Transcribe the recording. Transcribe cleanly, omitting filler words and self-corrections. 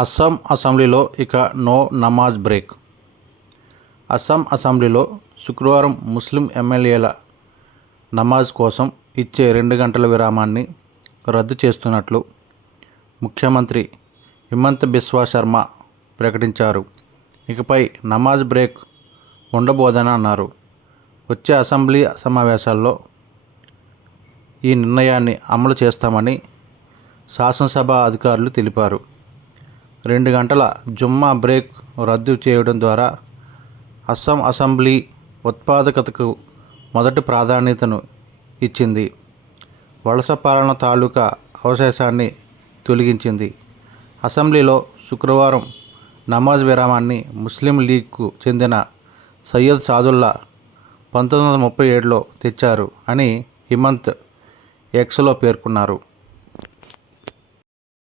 అస్సాం అసెంబ్లీలో ఇక నో నమాజ్ బ్రేక్. అస్సాం అసెంబ్లీలో శుక్రవారం ముస్లిం ఎమ్మెల్యేల నమాజ్ కోసం ఇచ్చే 2 గంటల విరామాన్ని రద్దు చేస్తున్నట్లు ముఖ్యమంత్రి హిమంత బిస్వా శర్మ ప్రకటించారు. ఇకపై నమాజ్ బ్రేక్ ఉండబోదని అన్నారు. వచ్చే అసెంబ్లీ సమావేశాల్లో ఈ నిర్ణయాన్ని అమలు చేస్తామని శాసనసభ అధికారులు తెలిపారు. 2 గంటల జుమ్మా బ్రేక్ రద్దు చేయడం ద్వారా అస్సాం అసెంబ్లీ ఉత్పాదకతకు మొదటి ప్రాధాన్యతను ఇచ్చింది. వలస పాలన తాలూకా అవశేషాన్ని తొలగించింది. అసెంబ్లీలో శుక్రవారం నమాజ్ విరామాన్ని ముస్లిం లీగ్కు చెందిన సయ్యద్ సాదుల్లా 1937లో తెచ్చారు అని హిమంత్ ఎక్స్లో పేర్కొన్నారు.